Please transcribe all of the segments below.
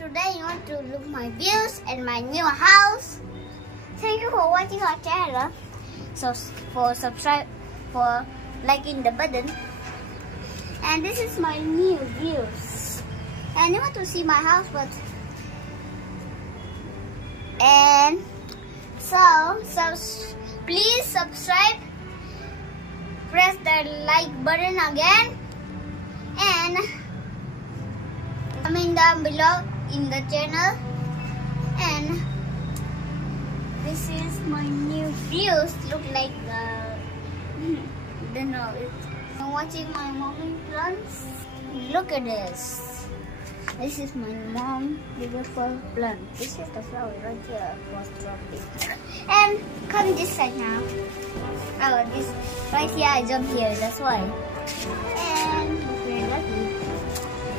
today you want to look my views and my new house. Thank you for watching our channel. So for subscribe, for liking the button. And this is my new views. And you want to see my house, but please subscribe, press the like button again, and comment down below in the channel. And this is my new views. Look like don't know. I'm watching my mommy plants. Look at this. This is my mom beautiful plant. This is the flower right here. Was dropped it. And come this side now. Oh, this right here. I jump here. That's why. And very lucky.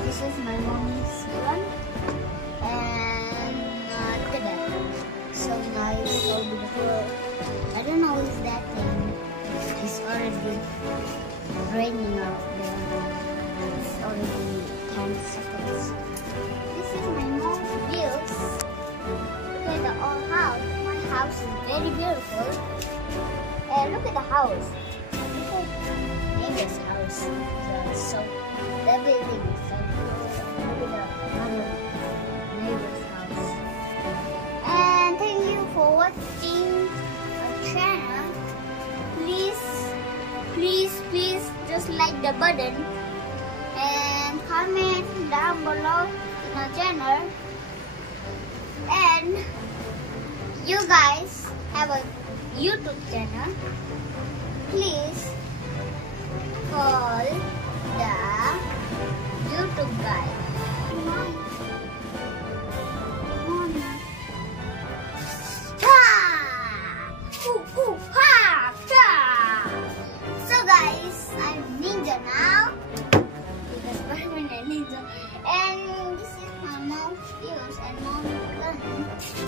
This is my mommy's plant. And look at that. So nice, so beautiful. I don't know if that thing is already raining out there. It's already 10 seconds. This is my mom's views. Look at the old house. My house is very beautiful. And look at the house. Look at neighbor's house. So the building is so beautiful. Look at the other neighbor's house. And thank you for watching our channel. Please just like the button and comment down below in our channel. And you guys have a YouTube channel. Please call the YouTube guy. So guys, I'm ninja now. Because permanent ninja. And this is my mom's views and mom's plant.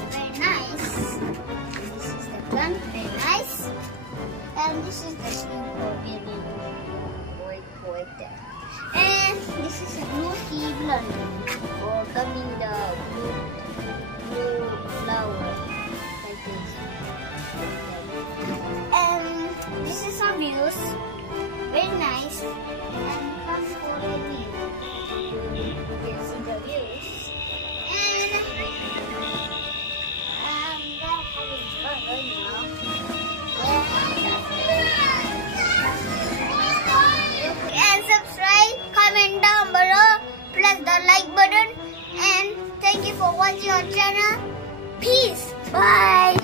Very nice. This is the plant, very nice. And this is the simple building. Wait there. And this is a blue tea plant. Or coming the blue flower. Like this. And this is our views. Very nice. And come for the view. You can see the views. And that having fun right now. And subscribe, comment down below, press the like button. And thank you for watching our channel. Peace. Bye.